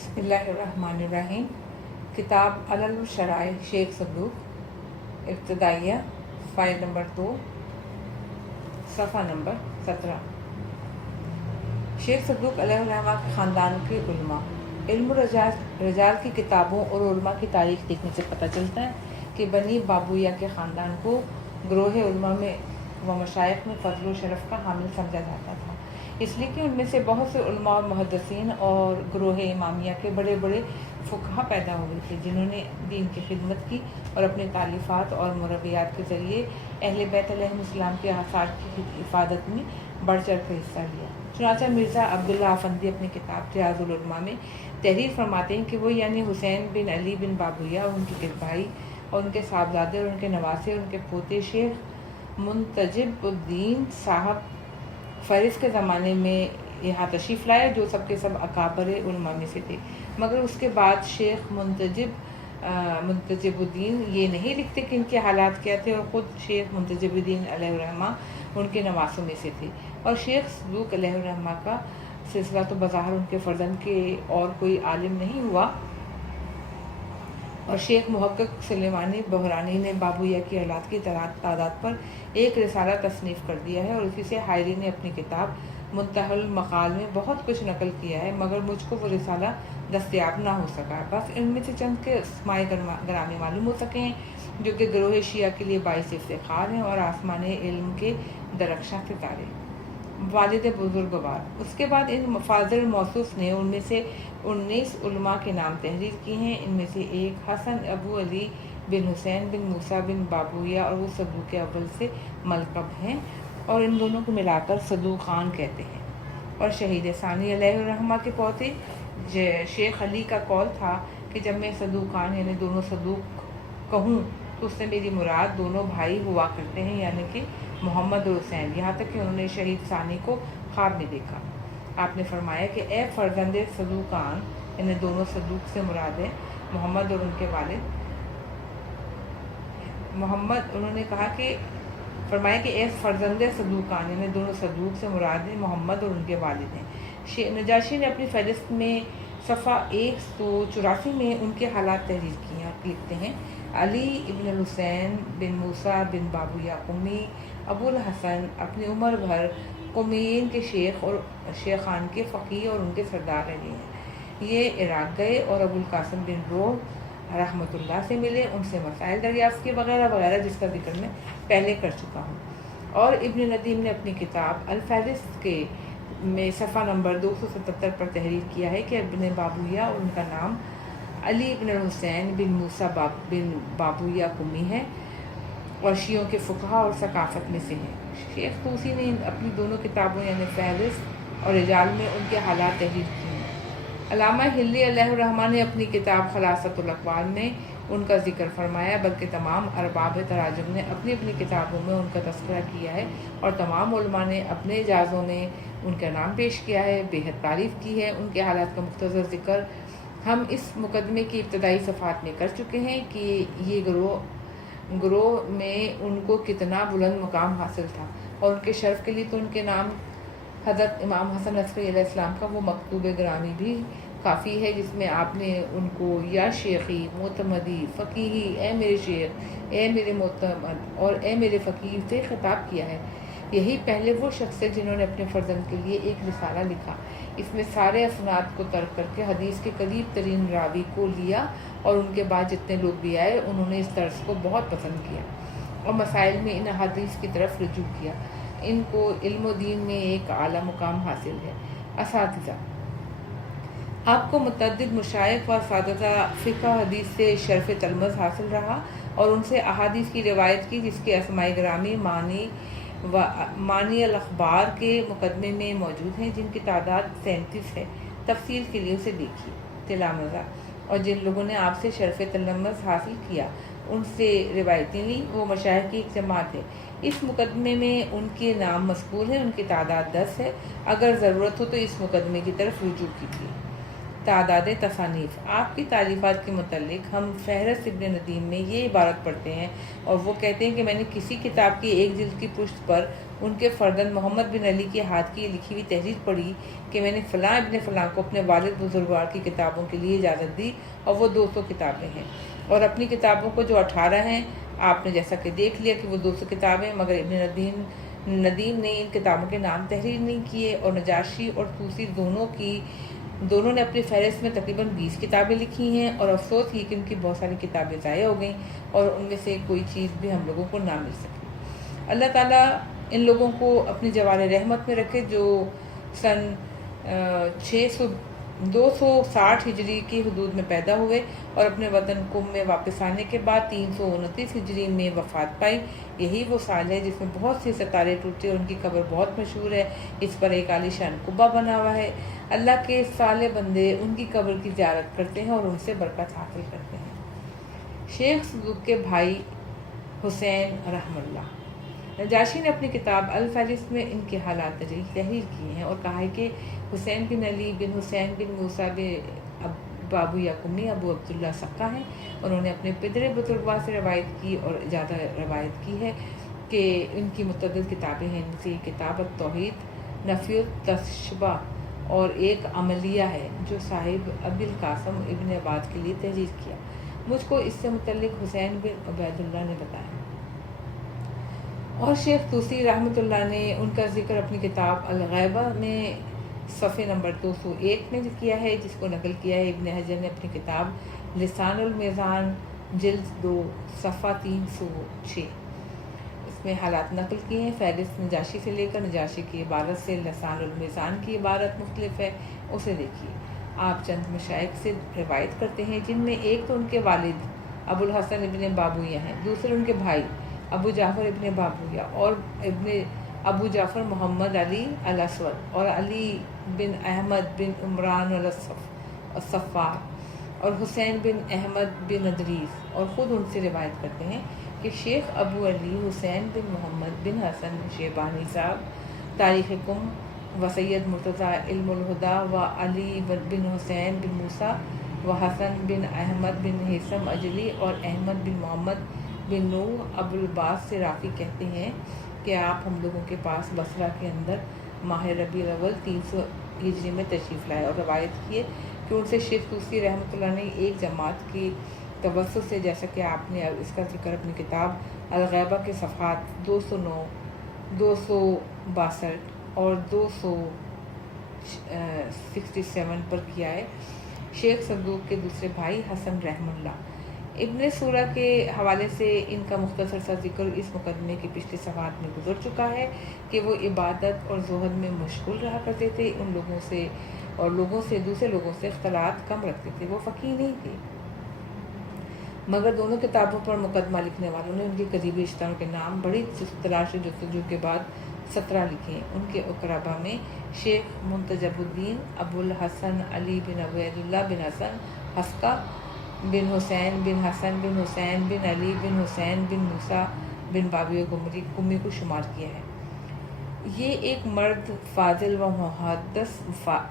بسم اللہ الرحمن الرحیم۔ کتاب علل الشرائع شیخ صدوق، ابتدائیہ، فائل نمبر 2، صفحہ نمبر 17۔ شیخ صدوق علیہ الرحمہ کے خاندان کے علماء۔ علم رجال کی کتابوں اور علماء کی تاریخ دیکھنے سے پتہ چلتا ہے کہ بنی بابویہ کے خاندان کو گروہ علماء میں و مشائخ میں فضل و شرف کا حامل سمجھا جاتا تھا، اس لیے کہ ان میں سے بہت سے علماء اور محدثین اور گروہ امامیہ کے بڑے بڑے فقہا پیدا ہوئے تھے، جنہوں نے دین کی خدمت کی اور اپنے تالیفات اور مربیات کے ذریعے اہل بیت علیہ السلام کے آثار کی حفاظت میں بڑھ چڑھ کر حصہ لیا۔ چنانچہ مرزا عبداللہ افندی اپنی کتاب ریاض العلماء میں تحریر فرماتے ہیں کہ وہ یعنی حسین بن علی بن بابویہ اور ان کے بھائی اور ان کے صاحبزادے اور ان کے نواسے اور ان کے پوتے شیخ منتجب الدین صاحب فیض کے زمانے میں یہاں تشریف لائے، جو سب کے سب اکابر علماء میں سے تھے، مگر اس کے بعد شیخ منتجب الدین یہ نہیں لکھتے کہ ان کے حالات کیا تھے، اور خود شیخ منتجب الدین علیہ الرحمہ ان کے نواسوں میں سے تھے، اور شیخ صدوق علیہ الرحمہ کا سلسلہ تو بظاہر ان کے فرزند کے اور کوئی عالم نہیں ہوا، اور شیخ محقق سلیمانی بحرانی نے بابویہ کی اولاد کی تعداد پر ایک رسالہ تصنیف کر دیا ہے، اور اسی سے حائری نے اپنی کتاب منتہی المقال میں بہت کچھ نقل کیا ہے، مگر مجھ کو وہ رسالہ دستیاب نہ ہو سکا۔ بس ان میں سے چند کے اسماء گرامی معلوم ہو سکے ہیں، جو کہ گروہ شیعہ کے لیے باعث افتخار ہیں اور آسمان علم کے درخشاں ستارے۔ والد بزرگوار۔ اس کے بعد ان مفاضل موصوف نے ان میں سے 19 علماء کے نام تحریر کیے ہیں۔ ان میں سے ایک حسن ابو علی بن حسین بن موسیٰ بن بابویہ، اور وہ صدوق اول سے ملقب ہیں، اور ان دونوں کو ملا کر صدوقان کہتے ہیں۔ اور شہید ثانی علیہ الرحمہ کے پوتے شیخ علی کا قول تھا کہ جب میں صدوقان یعنی دونوں صدوق کہوں تو اس سے میری مراد دونوں بھائی ہوا کرتے ہیں، یعنی کہ محمد اور حسین، یہاں تک کہ انہوں نے شہید ثانی کو خواب میں دیکھا۔ آپ نے فرمایا کہ اے فرزند صدوقان، یعنی دونوں صدوق سے مراد ہے محمد اور ان کے والد۔ انہوں نے کہا کہ فرمایا کہ اے فرزند صدوقان، یعنی دونوں صدوق سے مراد ہے محمد اور ان کے والد ہیں۔ نجاشی نے اپنی فہرست میں صفحہ 184 میں ان کے حالات تحریر کیے ہیں، لکھتے ہیں: علی ابن الحسین بن موسیٰ بن بابویہ قمی، ابو الحسن اپنی عمر بھر قمیین کے شیخ اور شیخان کے فقیہ اور ان کے سردار رہے ہیں۔ یہ عراق گئے اور ابو القاسم بن روح رحمۃ اللہ سے ملے، ان سے مسائل دریافت کیے وغیرہ وغیرہ، جس کا ذکر میں پہلے کر چکا ہوں۔ اور ابن ندیم نے اپنی کتاب الفہرست کے میں صفحہ نمبر 277 پر تحریر کیا ہے کہ ابن بابویہ اور ان کا نام علی ابن الحسین بن موسیٰ بن بابویہ قمی ہے اور شیعوں کے فقہا اور ثقافت میں سے ہیں۔ شیخ طوسی نے اپنی دونوں کتابوں یعنی فہرست اور رجال میں ان کے حالات تحریر کیے ہیں۔ علامہ ہلی علیہ الرحمہ نے اپنی کتاب خلاصۃ الاقوال میں ان کا ذکر فرمایا، بلکہ تمام ارباب تراجم نے اپنی اپنی کتابوں میں ان کا تذکرہ کیا ہے، اور تمام علماء نے اپنے اجازوں میں ان کا نام پیش کیا ہے، بے حد تعریف کی ہے۔ ان کے حالات کا مختصر ذکر ہم اس مقدمے کی ابتدائی صفحات میں کر چکے ہیں کہ یہ گروہ میں ان کو کتنا بلند مقام حاصل تھا، اور ان کے شرف کے لیے تو ان کے نام حضرت امام حسن عسکری علیہ السلام کا وہ مکتوب گرامی بھی کافی ہے، جس میں آپ نے ان کو یا شیخی، معتمدی، فقیہی، اے میرے شیخ، اے میرے معتمد اور اے میرے فقیہ سے خطاب کیا ہے۔ یہی پہلے وہ شخص ہے جنہوں نے اپنے فرزند کے لیے ایک رسالہ لکھا، اس میں سارے اسناد کو ترک کر کے حدیث کے قریب ترین راوی کو لیا، اور ان کے بعد جتنے لوگ بھی آئے انہوں نے اس طرز کو بہت پسند کیا اور مسائل میں ان حدیث کی طرف رجوع کیا۔ ان کو علم و دین میں ایک اعلیٰ مقام حاصل ہے۔ اساتذہ: آپ کو متعدد مشائخ و اساتذہ فقہ حدیث سے شرف تلمذ حاصل رہا اور ان سے احادیث کی روایت کی، جس کے اسماء گرامی مانی الاخبار کے مقدمے میں موجود ہیں، جن کی تعداد 37 ہے۔ تفصیل کے لیے اسے دیکھیے۔ تلامذہ: اور جن لوگوں نے آپ سے شرف تلمذ حاصل کیا، ان سے روایتیں لیں، وہ مشائخ کی ایک جماعت ہے۔ اس مقدمے میں ان کے نام مذکور ہیں، ان کی تعداد 10 ہے۔ اگر ضرورت ہو تو اس مقدمے کی طرف رجوع کیجیے۔ تعداد تصانیف۔ آپ کی تعریفات کے متعلق ہم فہرست ابن ندیم میں یہ عبارت پڑھتے ہیں، اور وہ کہتے ہیں کہ میں نے کسی کتاب کی ایک جلد کی پشت پر ان کے فرزند محمد بن علی کے ہاتھ کی لکھی ہوئی تحریر پڑھی کہ میں نے فلاں ابن فلاں کو اپنے والد بزرگوار کی کتابوں کے لیے اجازت دی، اور وہ 200 کتابیں ہیں، اور اپنی کتابوں کو جو 18 ہیں آپ نے جیسا کہ دیکھ لیا کہ وہ 200 کتابیں، مگر ابن ندیم نے ان کتابوں کے نام تحریر نہیں کیے، اور نجاشی اور طوسی دونوں نے اپنی فہرست میں تقریباً 20 کتابیں لکھی ہیں، اور افسوس یہ کہ ان کی بہت ساری کتابیں ضائع ہو گئیں اور ان میں سے کوئی چیز بھی ہم لوگوں کو نہ مل سکی۔ اللہ تعالیٰ ان لوگوں کو اپنی جوار رحمت میں رکھے جو سن 260 ہجری کی حدود میں پیدا ہوئے اور اپنے وطن قم میں واپس آنے کے بعد 329 ہجری میں وفات پائی۔ یہی وہ سال ہے جس میں بہت سے ستارے ٹوٹے اور ان کی قبر بہت مشہور ہے، اس پر ایک عالی شان قبہ بنا ہوا ہے۔ اللہ کے صالح بندے ان کی قبر کی زیارت کرتے ہیں اور ان سے برکت حاصل کرتے ہیں۔ شیخ صدوق کے بھائی حسین رحم اللہ۔ نجاشی نے اپنی کتاب الفہرست میں ان کے حالات تحریر کیے ہیں اور کہا ہے کہ حسین بن علی بن حسین بن موسیٰ بن بابو یعقومی ابو عبداللہ سقہ ہیں۔ انہوں نے اپنے پدر بزرگوار سے روایت کی اور زیادہ روایت کی ہے کہ ان کی متعدد کتابیں ہیں، ان سے کتاب التوحید، نفی التشبہ اور ایک عملیہ ہے جو صاحب ابی القاسم ابن عباد کے لیے تحریر کیا۔ مجھ کو اس سے متعلق حسین بن عبید اللہ نے بتایا، اور شیخ طوسی رحمۃ اللہ نے ان کا ذکر اپنی کتاب الغیبہ میں صفحے نمبر 201 میں کیا ہے، جس کو نقل کیا ہے ابن حجر نے اپنی کتاب لسان المیزان جلد 2 صفحہ 306۔ اس میں حالات نقل کیے ہیں۔ فہرست نجاشی سے لے کر نجاشی کی عبارت سے لسان المیزان کی عبارت مختلف ہے، اسے دیکھیے۔ آپ چند مشائخ سے روایت کرتے ہیں جن میں ایک تو ان کے والد ابو الحسن ابن بابویہ ہیں، دوسرے ان کے بھائی ابو جعفر ابن بابویہ اور ابو جعفر محمد علی الاسود اور علی بن احمد بن عمران الصفار اور حسین بن احمد بن ادریس، اور خود ان سے روایت کرتے ہیں کہ شیخ ابو علی حسین بن محمد بن حسن شیبانی صاحب تاریخ قم و سید مرتضیٰ علم الہدا و علی بن حسین بن موسیٰ و حسن بن احمد بن حیثم اجلی اور احمد بن محمد بن نوح ابو العباس سے رافی کہتے ہیں کہ آپ ہم لوگوں کے پاس بصرہ کے اندر ماہ ربیع الاول 300 ہجری میں تشریف لائے، اور روایت کیے کہ ان سے شیخ طوسی رحمۃ اللہ نے ایک جماعت کی توسط سے، جیسا کہ آپ نے اس کا ذکر اپنی کتاب الغیبہ کے صفحات 209، 262 اور 267 پر کیا ہے۔ شیخ صدوق کے دوسرے بھائی حسن رحم اللہ۔ ابن سورہ کے حوالے سے ان کا مختصر سا ذکر اس مقدمے کی پچھلی صفحات میں گزر چکا ہے کہ وہ عبادت اور زہد میں مشغول رہا کرتے تھے، ان لوگوں سے اور دوسرے لوگوں سے اختلاط کم رکھتے تھے۔ وہ فقیہ نہیں تھے، مگر دونوں کتابوں پر مقدمہ لکھنے والوں نے ان کے قریبی رشتہ داروں کے نام بڑی تلاش و جستجو کے بعد 17 لکھے ہیں۔ ان کے اقربا میں شیخ منتجب الدین ابو الحسن علی بن عبید اللہ بن حسن حسکہ بن حسین بن حسن بن حسین بن علی بن حسین بن موسیٰ بن بابی قمی کو شمار کیا ہے۔ یہ ایک مرد فاضل و محدث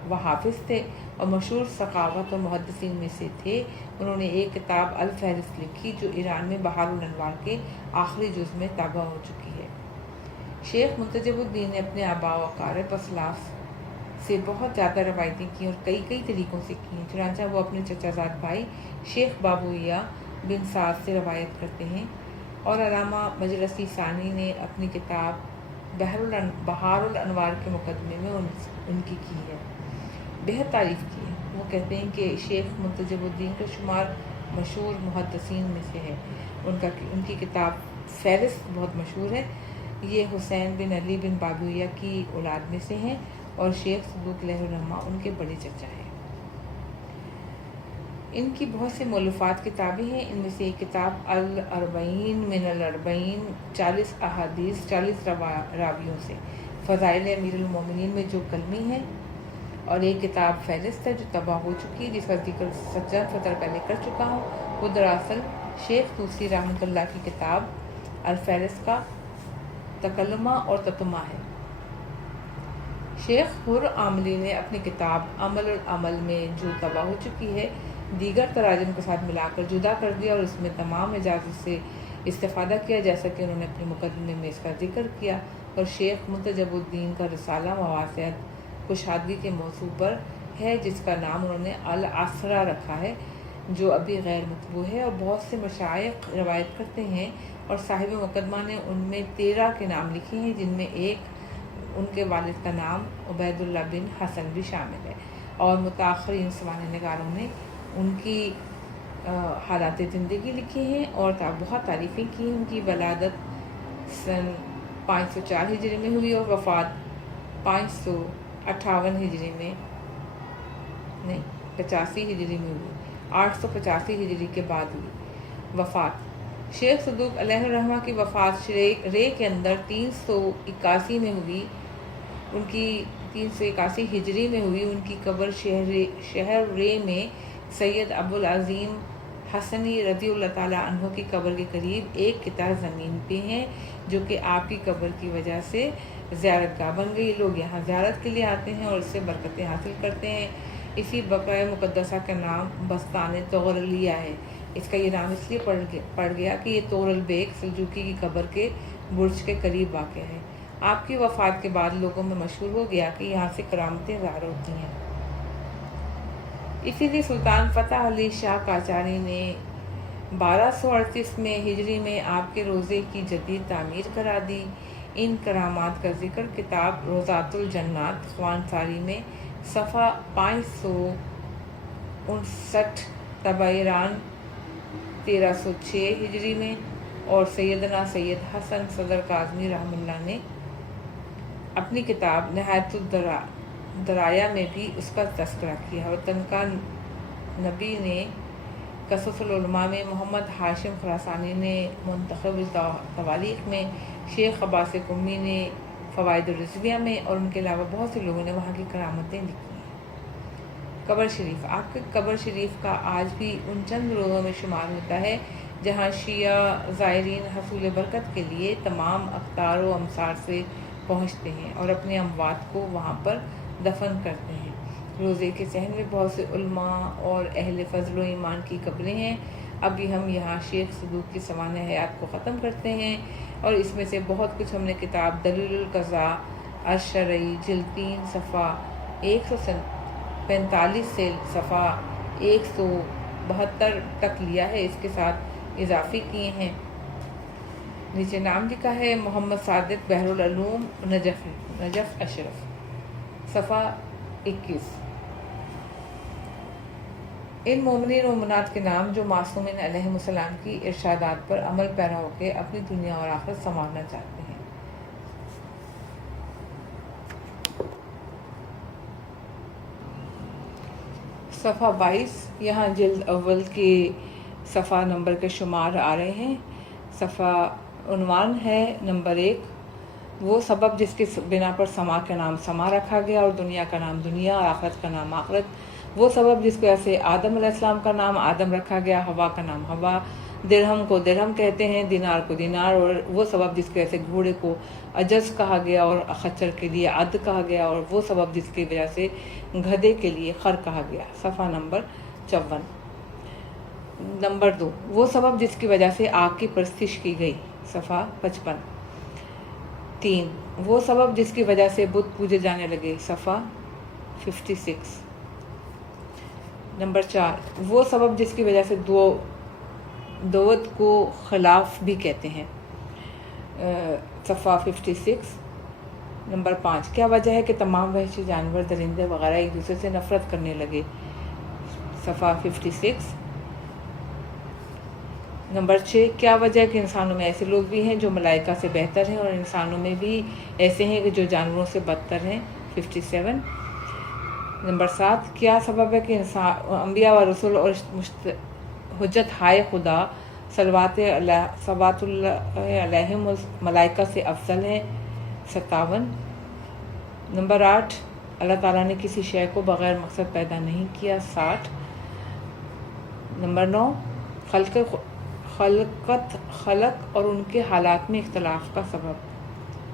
و حافظ تھے اور مشہور سخاوت اور محدثین میں سے تھے۔ انہوں نے ایک کتاب الفہرست لکھی جو ایران میں بحار الانوار کے آخری جز میں طبع ہو چکی ہے۔ شیخ منتجب الدین نے اپنے آباء و اقارب اسلاف سے بہت زیادہ روایتیں کی اور کئی طریقوں سے کی ہیں، چنانچہ وہ اپنے چچا زاد بھائی شیخ بابویہ بن سعد سے روایت کرتے ہیں، اور علامہ مجلسی ثانی نے اپنی کتاب بحار الانوار کے مقدمے میں ان کی ہے، بہت تعریف کی ہے۔ وہ کہتے ہیں کہ شیخ منتجب الدین کا شمار مشہور محدثین میں سے ہے، ان کی کتاب فہرست بہت مشہور ہے۔ یہ حسین بن علی بن بابویہ کی اولاد میں سے ہیں اور شیخ صدوق علیہ الرحمہ ان کے بڑے چچا ہیں۔ ان کی بہت سے مؤلفات کتابیں ہیں، ان میں سے ایک کتاب الاربعین من الاربعین 40 احادیث 40 راویوں سے، فضائل امیر المومنین میں جو کلمی ہے، اور ایک کتاب فہرست ہے جو طبع ہو چکی ہے، جس کا ذکر سجاد فطر پہلے کر چکا ہوں۔ وہ دراصل شیخ طوسی رحمۃ اللہ کی کتاب الفہرست کا تکلمہ اور تتمہ ہے۔ شیخ حر عاملی نے اپنی کتاب عمل العمل میں جو تباہ ہو چکی ہے دیگر تراجم کے ساتھ ملا کر جدا کر دیا اور اس میں تمام اجازت سے استفادہ کیا، جیسا کہ انہوں نے اپنے مقدمے میں اس کا ذکر کیا، اور شیخ منتجب الدین کا رسالہ مواصلات کشادگی کے موضوع پر ہے، جس کا نام انہوں نے الاسرہ رکھا ہے، جو ابھی غیر مطبوع ہے، اور بہت سے مشائخ روایت کرتے ہیں اور صاحب مقدمہ نے ان میں 13 کے نام لکھے ہیں، جن میں ایک ان کے والد کا نام عبید اللہ بن حسن بھی شامل ہے، اور متاخرین سوانح نگاروں نے ان کی حالات زندگی لکھی ہیں اور بہت تعریفیں کی ہیں۔ ان کی ولادت سن 504 ہجری میں ہوئی اور وفات 558 ہجری میں نہیں 85 ہجری میں ہوئی، 885 ہجری کے بعد ہوئی وفات۔ شیخ صدوق علیہ الرحمہ کی وفات رے کے اندر 381 میں ہوئی، ان کی 381 ہجری میں ہوئی۔ ان کی قبر شہر رے میں سید ابوالعظیم حسنی رضی اللہ تعالیٰ عنہ کی قبر کے قریب ایک قطعہ زمین پہ ہیں، جو کہ آپ کی قبر کی وجہ سے زیارت گاہ بن گئی۔ لوگ یہاں زیارت کے لیے آتے ہیں اور اس سے برکتیں حاصل کرتے ہیں۔ اسی بقعہ مقدسہ کا نام بستان طغرلیہ ہے۔ اس کا یہ نام اس لیے پڑ گیا کہ یہ طغرل بیگ سلجوقی کی قبر کے برج کے قریب واقع ہے۔ آپ کی وفات کے بعد لوگوں میں مشہور ہو گیا کہ یہاں سے کرامتیں ظاہر ہوتی ہیں۔ اسی لیے سلطان فتح علی شاہ قاجاری نے 1238 میں ہجری میں آپ کے روضے کی جدید تعمیر کرا دی۔ ان کرامات کا ذکر کتاب روضات الجنات خوانساری میں صفحہ 559 طبع ایران 1306 ہجری میں، اور سیدنا سید حسن صدر کاظمی رحمہ اللہ نے اپنی کتاب نہایت الدرایا میں بھی اس کا تذکرہ کیا، اور تنقا نبی نے قصص العلماء میں، محمد ہاشم خراسانی نے منتخب التواریخ میں، شیخ عباس قمی نے فوائد الرضویہ میں، اور ان کے علاوہ بہت سے لوگوں نے وہاں کی کرامتیں لکھی ہیں۔ قبر شریف، آپ کے قبر شریف کا آج بھی ان چند روزوں میں شمار ہوتا ہے جہاں شیعہ زائرین حصول برکت کے لیے تمام اقطار و امصار سے پہنچتے ہیں اور اپنے اموات کو وہاں پر دفن کرتے ہیں۔ روزے کے صحن میں بہت سے علماء اور اہل فضل و ایمان کی قبریں ہیں۔ ابھی ہم یہاں شیخ صدوق کی سوانح حیات کو ختم کرتے ہیں، اور اس میں سے بہت کچھ ہم نے کتاب دلیل القضاء الشرعی جلد 3 صفحہ 145 سے صفحہ 172 تک لیا ہے، اس کے ساتھ اضافے کیے ہیں۔ نیچے نام لکھا ہے محمد صادق بحر العلوم نجف اشرف، صفحہ 21۔ ان مومنین و مومنات کے نام جو معصومین علیہم السلام کی ارشادات پر عمل پیرا ہو کے اپنی دنیا اور آخرت سنوارنا چاہتے ہیں۔ صفحہ 22، یہاں جلد اول کے صفحہ نمبر کے شمار آ رہے ہیں۔ صفحہ عنوان ہے نمبر 1، وہ سبب جس کے بنا پر سما کا نام سما رکھا گیا اور دنیا کا نام دنیا اور آخرت کا نام آخرت۔ وہ سبب جس کی وجہ سے آدم علیہ السلام کا نام آدم رکھا گیا، ہوا کا نام ہوا، درہم کو درہم کہتے ہیں، دینار کو دینار، اور وہ سبب جس کی وجہ سے گھوڑے کو عجز کہا گیا اور خچر کے لیے عد کہا گیا، اور وہ سبب جس کی وجہ سے گدھے کے لیے خر کہا گیا۔ صفحہ نمبر 54۔ نمبر 2، وہ سبب جس کی وجہ سے آگ کی پرستش کی گئی۔ صفحہ 55۔ 3، وہ سبب جس کی وجہ سے بت پوجے جانے لگے۔ صفحہ 56۔ نمبر 4، وہ سبب جس کی وجہ سے دوت کو خلاف بھی کہتے ہیں۔ صفحہ 56۔ نمبر 5، کیا وجہ ہے کہ تمام وحشی جانور درندے وغیرہ ایک دوسرے سے نفرت کرنے لگے۔ صفحہ 56۔ نمبر 6، کیا وجہ ہے کہ انسانوں میں ایسے لوگ بھی ہیں جو ملائکہ سے بہتر ہیں اور انسانوں میں بھی ایسے ہیں کہ جو جانوروں سے بدتر ہیں۔ 57۔ نمبر 7، کیا سبب ہے کہ انبیاء و رسول اور حجت ہائے خدا صلوات اللہ علیہم ملائکہ سے افضل ہیں۔ 57۔ نمبر 8، اللہ تعالیٰ نے کسی شے کو بغیر مقصد پیدا نہیں کیا۔ 60۔ نمبر 9، خلق اور ان کے حالات میں اختلاف کا سبب۔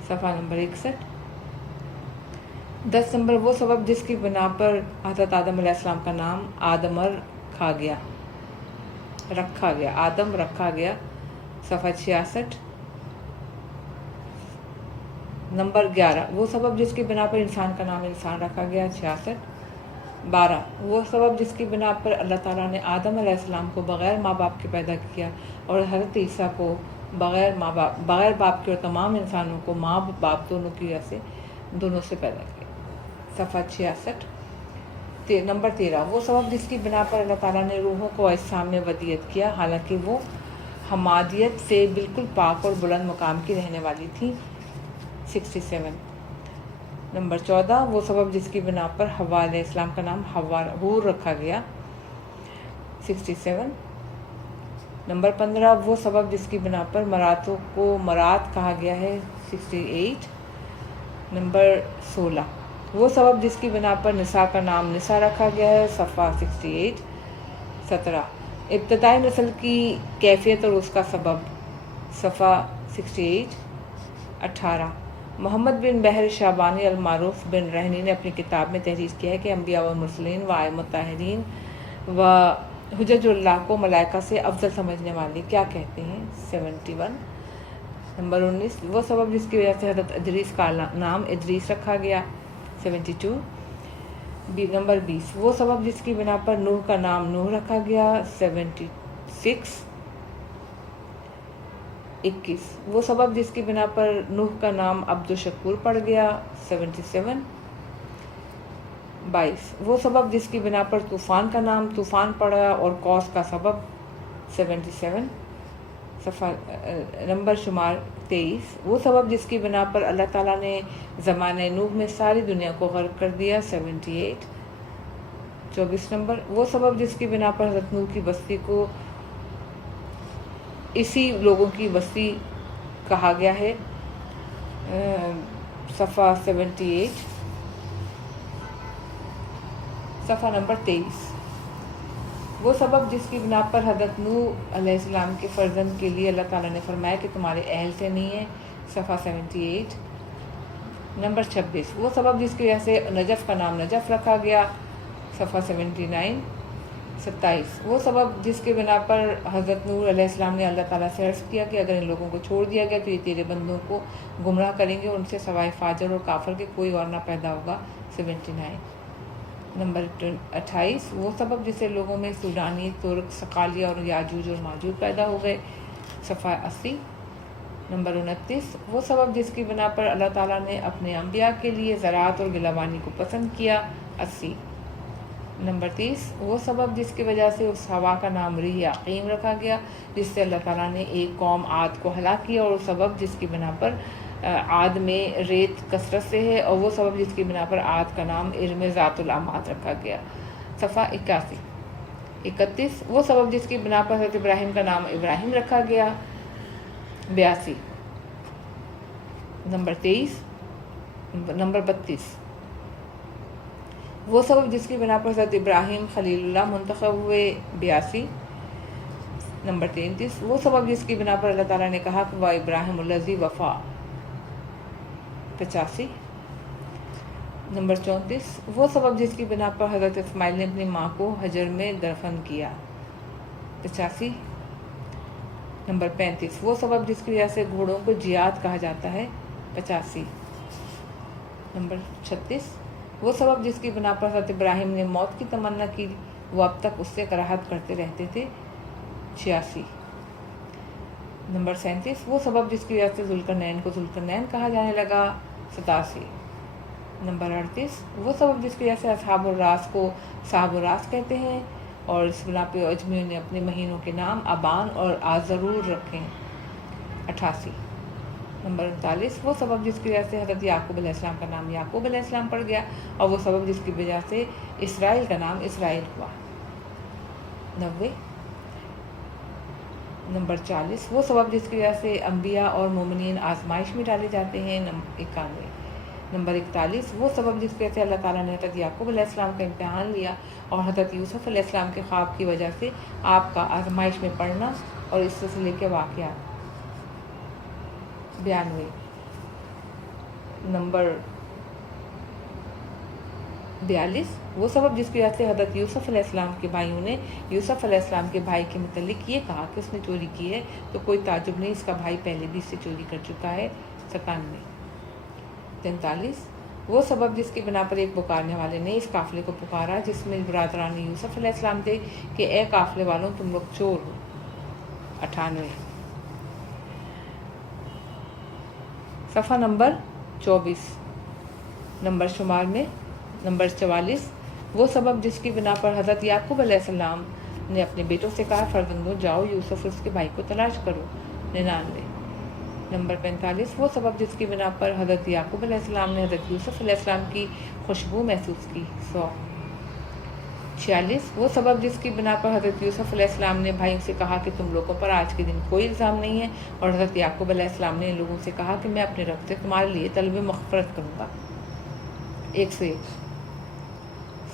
صفحہ نمبر 61۔ 10 نمبر وہ سبب جس کی بنا پر حضرت آدم علیہ السلام کا نام آدمر رکھا گیا آدم رکھا گیا، صفحہ 66۔ نمبر 11 وہ سبب جس کی بنا پر انسان کا نام انسان رکھا گیا، 66۔ 12 وہ سبب جس کی بنا پر اللہ تعالیٰ نے آدم علیہ السلام کو بغیر ماں باپ کے پیدا کیا اور حضرت عیسیٰ کو بغیر باپ کے اور تمام انسانوں کو ماں باپ دونوں سے پیدا کیا، صفحہ 66۔ نمبر 13 وہ سبب جس کی بنا پر اللہ تعالیٰ نے روحوں کو اجسام میں ودیعت کیا حالانکہ وہ حمادیت سے بالکل پاک اور بلند مقام کی رہنے والی تھی، 67۔ نمبر 14 وہ سبب جس کی بنا پر حوا علیہ السلام کا نام حور رکھا گیا، 67۔ نمبر 15 وہ سبب جس کی بنا پر مراتوں کو مرات کہا گیا ہے، 68۔ نمبر 16 وہ سبب جس کی بنا پر نساء کا نام نساء رکھا گیا ہے، صفحہ 68۔ 17 ابتدائی نسل کی کیفیت اور اس کا سبب، صفحہ 68۔ 18 محمد بن بحر شعبانی المعروف بن رہنی نے اپنی کتاب میں تحریر کیا ہے کہ انبیاء و مرسلین و ائمہ الطاہرین و حجج اللہ کو ملائکہ سے افضل سمجھنے والے کیا کہتے ہیں، 71۔ نمبر 19 وہ سبب جس کی وجہ سے حضرت ادریس کا نام ادریس رکھا گیا، 72۔ نمبر 20 وہ سبب جس کی بنا پر نوح کا نام نوح رکھا گیا، 76۔ 21 وہ سبب جس کی بنا پر نوح کا نام عبد الشکور پڑ گیا، 77۔ 22 وہ سبب جس کی بنا پر طوفان کا نام طوفان پڑا اور قوس کا سبب، 77۔ صفحہ نمبر شمار 23 وہ سبب جس کی بنا پر اللہ تعالیٰ نے زمانہ نوح میں ساری دنیا کو غرق کر دیا، 78۔ 24 نمبر وہ سبب جس کی بنا پر حضرت نوح کی بستی کو اسی لوگوں کی بستی کہا گیا ہے، صفحہ 78۔ صفحہ نمبر 23 وہ سبب جس کی بنا پر حضرت نوح علیہ السلام کے فرزند کے لیے اللہ تعالیٰ نے فرمایا کہ تمہارے اہل سے نہیں ہے، صفحہ 78۔ نمبر 26 وہ سبب جس کی وجہ سے نجف کا نام نجف رکھا گیا، صفحہ 79۔ 27 وہ سبب جس کے بنا پر حضرت نوح علیہ السلام نے اللہ تعالیٰ سے عرض کیا کہ اگر ان لوگوں کو چھوڑ دیا گیا تو یہ تیرے بندوں کو گمراہ کریں گے، ان سے سوائے فاجر اور کافر کے کوئی اور نہ پیدا ہوگا، 79۔ نمبر 28 وہ سبب جسے لوگوں میں سوڈانی، ترک، صقالیہ اور یاجوج اور ماجوج پیدا ہو گئے، صفحہ 80۔ نمبر 29 وہ سبب جس کی بنا پر اللہ تعالیٰ نے اپنے انبیاء کے لیے زراعت اور گلہبانی کو پسند کیا، 80۔ نمبر 30 وہ سبب جس کی وجہ سے اس ہوا کا نام ریح عقیم رکھا گیا جس سے اللہ تعالیٰ نے ایک قوم عاد کو ہلاک کیا، اور وہ سبب جس کی بنا پر عاد میں ریت کثرت سے ہے، اور وہ سبب جس کی بنا پر عاد کا نام ارم ذات العماد رکھا گیا، صفحہ 81۔ 31 وہ سبب جس کی بنا پر حضرت ابراہیم کا نام ابراہیم رکھا گیا، 82۔ نمبر 23 نمبر 32 وہ سبب جس کی بنا پر حضرت ابراہیم خلیل اللہ منتخب ہوئے، 82۔ نمبر 33 وہ سبب جس کی بنا پر اللہ تعالیٰ نے کہا کہ وہ ابراہیم الذی وفا، 85۔ نمبر 34 وہ سبب جس کی بنا پر حضرت اسماعیل نے اپنی ماں کو حجر میں دفن کیا، 85۔ نمبر 35 وہ سبب جس کی وجہ سے گھوڑوں کو جیاد کہا جاتا ہے، 85۔ نمبر 36 وہ سبب جس کی بنا پر حضرت ابراہیم نے موت کی تمنا کی، وہ اب تک اس سے کراہت کرتے رہتے تھے، 86۔ نمبر 37 وہ سبب جس کی وجہ سے ذوالقرنین کو ذوالقرنین کہا جانے لگا، 87۔ نمبر 38 وہ سبب جس کی وجہ سے اصحاب الراس کو صاحب الراس کہتے ہیں، اور اس بنا پہ اجمیوں نے اپنے مہینوں کے نام ابان اور آذرور رکھے، 88۔ نمبر 39 وہ سبب جس کی وجہ سے حضرت یعقوب علیہ السلام کا نام یعقوب علیہ السلام پڑ گیا، اور وہ سبب جس کی وجہ سے اسرائیل کا نام اسرائیل ہوا، 90۔ نمبر 40 وہ سبب جس کی وجہ سے انبیاء اور مومنین آزمائش میں ڈالے جاتے ہیں، 91۔ نمبر 41 وہ سبب جس کی وجہ سے اللہ تعالیٰ نے حضرت یعقوب علیہ السلام کا امتحان لیا، اور حضرت یوسف علیہ السلام کے خواب کی وجہ سے آپ کا آزمائش میں پڑھنا اور اس سلسلے کے واقعات، 92۔ نمبر 42 وہ سبب جس کی وجہ سے حضرت یوسف علیہ السلام کے بھائیوں نے یوسف علیہ السلام کے بھائی کے متعلق یہ کہا کہ اس نے چوری کی ہے تو کوئی تعجب نہیں، اس کا بھائی پہلے بھی اس سے چوری کر چکا ہے۔ 97 43 وہ سبب جس کی بنا پر ایک پکارنے والے نے اس قافلے کو پکارا جس میں برادران یوسف علیہ السلام تھے کہ اے قافلے والوں تم لوگ چور ہو۔ 98 صفحہ نمبر 24 نمبر شمار میں نمبر 44 وہ سبب جس کی بنا پر حضرت یعقوب علیہ السلام نے اپنے بیٹوں سے کہا فرزندوں جاؤ یوسف اس کے بھائی کو تلاش کرو۔ 99 نمبر 45 وہ سبب جس کی بنا پر حضرت یعقوب علیہ السلام نے حضرت یوسف علیہ السلام کی خوشبو محسوس کی۔ 100 46 وہ سبب جس کی بنا پر حضرت یوسف علیہ السلام نے بھائیوں سے کہا کہ تم لوگوں پر آج کے دن کوئی الزام نہیں ہے، اور حضرت یعقوب علیہ السلام نے ان لوگوں سے کہا کہ میں اپنے رب سے تمہارے لیے طلب مغفرت کروں گا۔ 101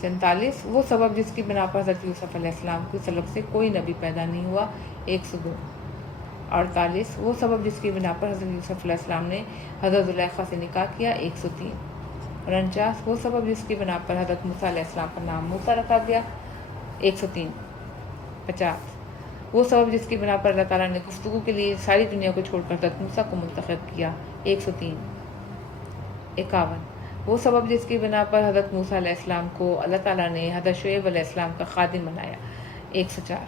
47 وہ سبب جس کی بنا پر حضرت یوسف علیہ السلام کی سلب سے کوئی نبی پیدا نہیں ہوا۔ 102 48 وہ سبب جس کی بنا پر حضرت یوسف علیہ السلام نے حضرت زلیخا سے نکاح کیا۔ 103 49 وہ سبب جس کی بنا پر حضرت موسیٰ علیہ السلام کا نام موسیٰ رکھا گیا۔ 103 50 وہ سبب جس کی بنا پر اللہ تعالیٰ نے گفتگو کے لیے ساری دنیا کو چھوڑ کر حضرت موسیٰ کو منتخب کیا۔ 103 51 وہ سبب جس کی بنا پر حضرت موسیٰ علیہ السلام کو اللہ تعالیٰ نے حضرت شعیب علیہ السلام کا خادم بنایا۔ 104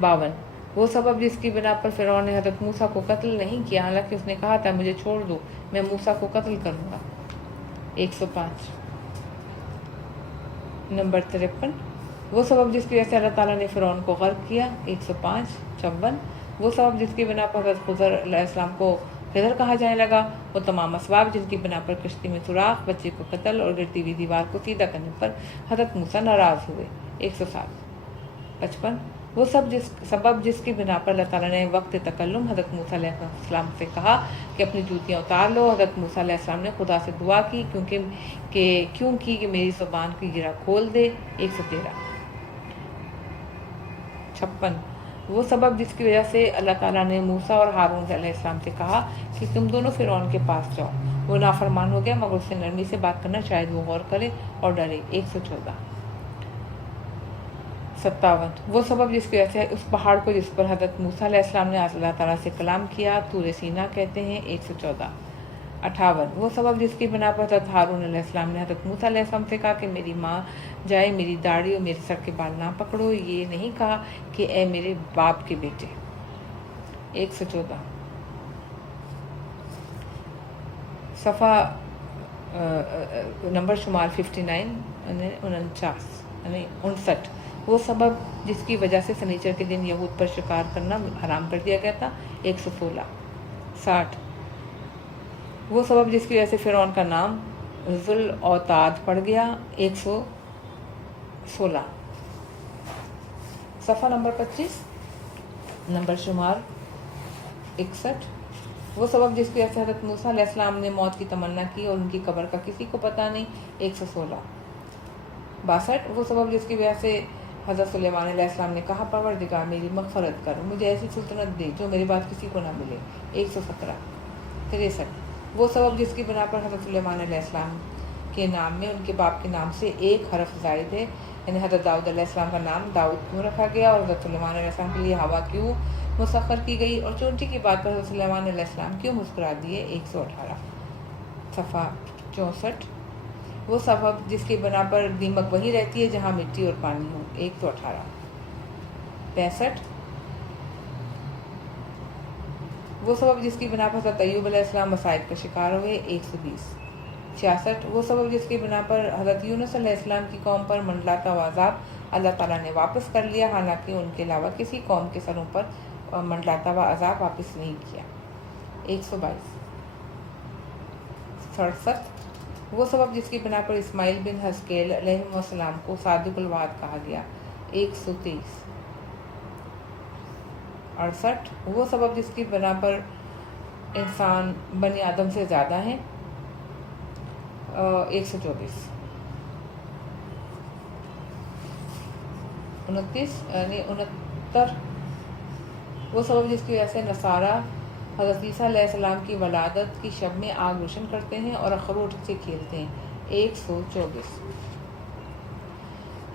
52 وہ سبب جس کی بنا پر فرعون نے حضرت موسیٰ کو قتل نہیں کیا، حالانکہ اس نے کہا تھا مجھے چھوڑ دو میں موسیٰ کو قتل کروں گا۔ 105 نمبر 53 وہ سبب جس کی وجہ سے اللہ تعالیٰ نے فرعون کو غرق کیا۔ 105 56 وہ سبب جس کی بنا پر حضرت خضر علیہ السلام کو خضر کہا جانے لگا، وہ تمام اسباب جن کی بنا پر کشتی میں سوراخ، بچے کو قتل اور گرتی ہوئی دیوار کو سیدھا کرنے پر حضرت موسیٰ ناراض ہوئے۔ 107 55 وہ سبب جس کی بنا پر اللہ تعالیٰ نے وقت تکلم حضرت موسیٰ علیہ السلام سے کہا کہ اپنی جوتیاں اتار لو، حضرت موسیٰ علیہ السلام نے خدا سے دعا کی کیوں کہ میری زبان کی گرہ کھول دے۔ 113 56 وہ سبب جس کی وجہ سے اللہ تعالیٰ نے موسیٰ اور ہارون علیہ السلام سے کہا کہ تم دونوں فرعون کے پاس جاؤ، وہ نافرمان ہو گیا مگر اس سے نرمی سے بات کرنا شاید وہ غور کرے اور ڈرے۔ 114 57 وہ سبب جس کی وجہ سے اس پہاڑ کو جس پر حضرت موسیٰ علیہ السلام نے اللہ تعالیٰ سے کلام کیا طور سینا کہتے ہیں۔ 114 58 وہ سبب جس کی بنا پر حضرت ہارون علیہ السلام نے حضرت موسیٰ علیہ السلام سے کہا کہ میری ماں جائے میری داڑھی اور میرے سر کے بال نہ پکڑو، یہ نہیں کہا کہ اے میرے باپ کے بیٹے۔ 114 صفحہ نمبر شمار 59 59 وہ سبب جس کی وجہ سے سنیچر کے دن یہود پر شکار کرنا حرام کر دیا گیا تھا۔ 116 60 وہ سبب جس کی وجہ سے فرعون کا نام ذوالاوتاد پڑ گیا۔ 116 صفحہ نمبر 25 نمبر شمار 61 وہ سبب جس کی وجہ سے حضرت موسیٰ علیہ السلام نے موت کی تمنا کی اور ان کی قبر کا کسی کو پتہ نہیں۔ 116 62 وہ سبب جس کی وجہ سے حضرت سلیمان علیہ السلام نے کہا پروردگار میری مغفرت کر، مجھے ایسی سلطنت دے جو میرے بعد کسی کو نہ ملے۔ 117 63 وہ سبب جس کی بنا پر حضرت سلیمان علیہ السلام کے نام میں ان کے باپ کے نام سے ایک حرف زائد ہے، یعنی حضرت داؤد علیہ السلام کا نام داؤد کیوں رکھا گیا اور حضرت سلیمان علیہ السلام کے لیے ہوا کیوں مسخر کی گئی، اور چونٹی کی بات پر حضرت سلیمان علیہ السلام کیوں مسکرا دیے۔ 118 صفحہ 64 وہ سبب جس کی بنا پر دیمک وہیں رہتی ہے جہاں مٹی اور پانی ہو۔ 118 65 وہ سبب جس کی بنا پر حضرت ایوب علیہ السلام مصائب کا شکار ہوئے۔ 120 66 وہ سبب جس کی بنا پر حضرت یونس علیہ السلام کی قوم پر منڈلاتا ہوا عذاب اللہ تعالیٰ نے واپس کر لیا، حالانکہ ان کے علاوہ کسی قوم کے سروں پر منڈلاتا ہوا عذاب واپس نہیں کیا۔ 122 67 وہ سبب جس کی بنا پر اسماعیل بن حزقیل علیہ السلام کو صادق الوعد کہا گیا۔ 123 68 وہ سبب جس کی بنا پر انسان بنی آدم سے زیادہ ہیں۔ 124 29 یعنی 69 وہ سبب جس کی وجہ سے نصارہ حضرت عیسیٰ علیہ السلام کی ولادت کی شب میں آگ روشن کرتے ہیں اور اخروٹ سے کھیلتے ہیں۔ 124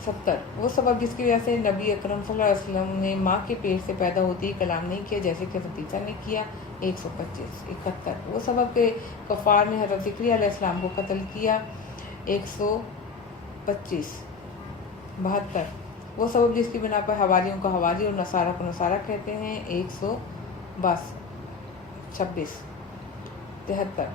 70 وہ سبب جس کی وجہ سے نبی اکرم صلی اللہ علیہ وسلم نے ماں کے پیٹ سے پیدا ہوتی ہی کلام نہیں کیا جیسے کہ ختیجہ نے کیا 125 71 وہ سبب کہ کفار نے حضرت ذکری علیہ السلام کو قتل کیا 125 72 وہ سبب جس کی بنا پر حواریوں کو حواری اور نصارہ کو نصارہ کہتے ہیں 122 26 73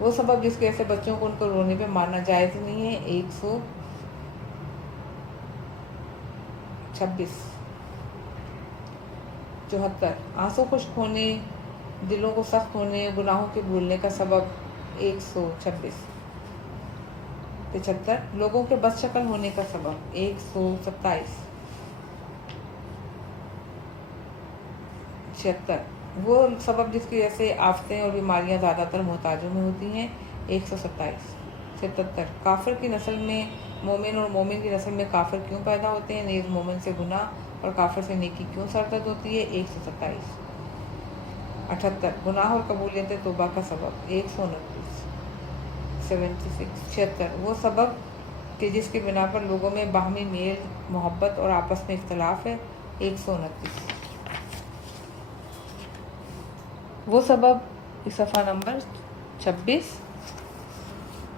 وہ سبب جس کی وجہ سے بچوں کو ان کو رونے پہ مارنا جائز نہیں ہے 126 74 آنسو خشک ہونے دلوں کو سخت ہونے گناہوں کے بھولنے کا سبب 126 75 لوگوں کے بد شکل ہونے کا سبب 127 76 وہ سبب جس کی وجہ سے آفتیں اور بیماریاں زیادہ تر محتاجوں میں ہوتی ہیں 127 77 کافر کی نسل میں مومن اور مومن کی نسل میں کافر کیوں پیدا ہوتے ہیں نیز مومن سے گناہ اور کافر سے نیکی کیوں سرزد ہوتی ہے 127 78 گناہ اور قبولیت توبہ کا سبب 129 76 وہ سبب کہ جس کی بنا پر لوگوں میں باہمی میل محبت اور آپس میں اختلاف ہے 129 وہ سبب صفحہ نمبر 26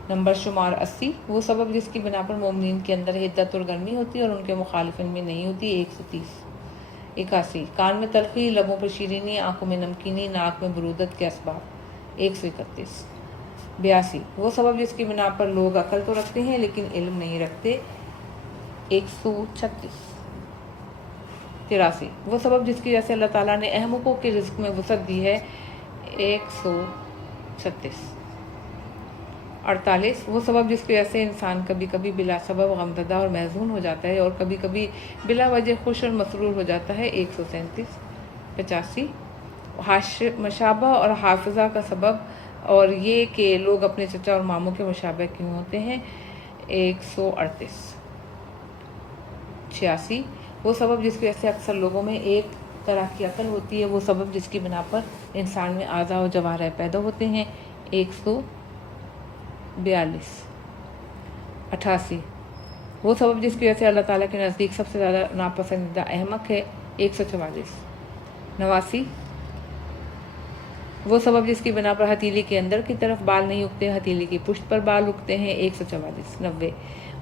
نمبر شمار 80 وہ سبب جس کی بنا پر مومنین کے اندر حدت اور گرمی ہوتی ہے اور ان کے مخالفین میں نہیں ہوتی 130 81 کان میں تلخی لبوں پر شیرینی آنکھوں میں نمکینی ناک میں برودت کے اسباب 131 82 وہ سبب جس کی بنا پر لوگ عقل تو رکھتے ہیں لیکن علم نہیں رکھتے 136 83 وہ سبب جس کی وجہ سے اللہ تعالیٰ نے احمقوں کے رزق میں وسعت دی ہے 136 48 وہ سبب جس کی وجہ سے انسان کبھی کبھی بلا سبب غمزدہ اور محزون ہو جاتا ہے اور کبھی کبھی بلا وجہ خوش اور مسرور ہو جاتا ہے 137 85 مشابہ اور حافظہ کا سبب اور یہ کہ لوگ اپنے چچا اور ماموں کے مشابہ کیوں ہوتے ہیں 138 86 وہ سبب جس کی وجہ سے اکثر لوگوں میں ایک طرح کی عقل ہوتی ہے وہ سبب جس کی بنا پر انسان میں اعضاء و جوارح پیدا ہوتے ہیں 142 88 وہ سبب جس کی وجہ سے اللہ تعالیٰ کے نزدیک سب سے زیادہ ناپسندیدہ احمق ہے 144 89 وہ سبب جس کی بنا پر ہتھیلی کے اندر کی طرف بال نہیں اگتے ہتھیلی کی پشت پر بال اگتے ہیں 144 90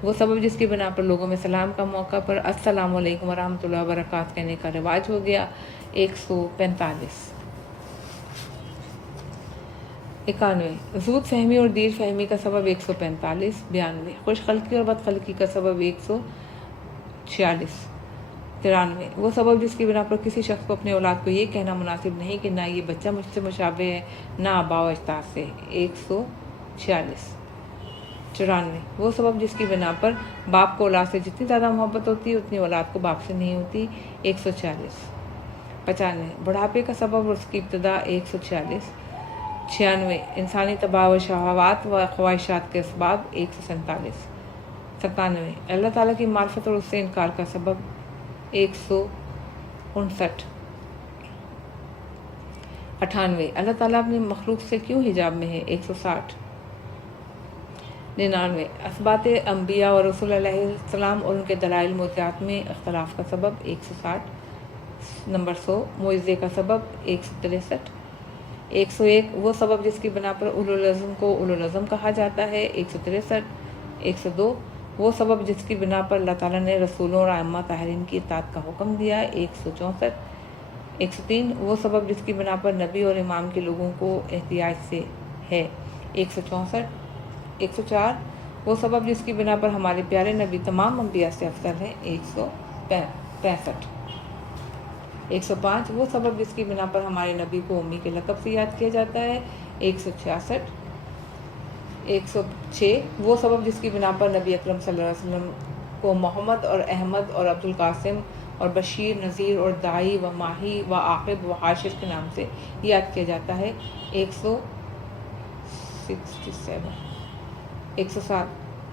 وہ سبب جس کی بنا پر لوگوں میں سلام کا موقع پر السلام علیکم ورحمۃ اللہ وبرکاتہ کہنے کا رواج ہو گیا 145 91 زود فہمی اور دیر فہمی کا سبب 145 92 خوش خلقی اور بد خلقی کا سبب 146 93 وہ سبب جس کی بنا پر کسی شخص کو اپنے اولاد کو یہ کہنا مناسب نہیں کہ نہ یہ بچہ مجھ سے مشابہ ہے نہ آبا و اجداد سے 146 94 وہ سبب جس کی بنا پر باپ کو اولاد سے جتنی زیادہ محبت ہوتی ہے اتنی اولاد کو باپ سے نہیں ہوتی 146 95 بڑھاپے کا سبب اور اس کی ابتدا 146 96 انسانی تباہ و شہوات و خواہشات کے اسباب 147 97 اللہ تعالیٰ کی معرفت اور اس سے انکار کا سبب 159 98 اللہ تعالیٰ اپنی مخلوق سے کیوں حجاب میں ہے 160 99 اثبات انبیاء اور رسول علیہ السلام اور ان کے دلائل معجزات میں اختلاف کا سبب 160 نمبر 100 معجزے کا سبب 163 101 وہ سبب جس کی بنا پر اولوالعزم کو اولوالعزم کہا جاتا ہے 163 102 وہ سبب جس کی بنا پر اللہ تعالیٰ نے رسولوں اور ائمہ طاہرین کی اطاعت کا حکم دیا 164 103 وہ سبب جس کی بنا پر نبی اور امام کے لوگوں کو احتیاج سے ہے 164 104 وہ سبب جس کی بنا پر ہمارے پیارے نبی تمام انبیاء سے افضل ہے 165 105 وہ سبب جس کی بنا پر ہمارے نبی کو امی کے لقب سے یاد کیا جاتا ہے 166 106 وہ سبب جس کی بنا پر نبی اکرم صلی اللہ علیہ وسلم کو محمد اور احمد اور عبدالقاسم اور بشیر نذیر اور داعی و ماہی و عاقب و حاشر کے نام سے یاد کیا جاتا ہے 107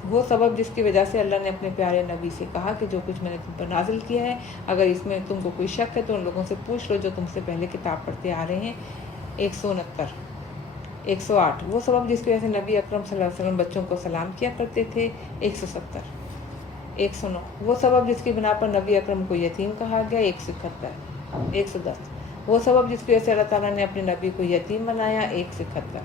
وہ سبب جس کی وجہ سے اللہ نے اپنے پیارے نبی سے کہا کہ جو کچھ میں نے تم پر نازل کیا ہے اگر اس میں تم کو کوئی شک ہے تو ان لوگوں سے پوچھ لو جو تم سے پہلے کتاب پڑھتے آ رہے ہیں 169 108 وہ سبب جس کی وجہ سے نبی اکرم صلی اللہ علیہ وسلم بچوں کو سلام کیا کرتے تھے. 170 109 وہ سبب جس کی بنا پر نبی اکرم کو یتیم کہا گیا. 171 110 وہ سبب جس کی وجہ سے اللہ تعالیٰ نے اپنے نبی کو یتیم بنایا. 171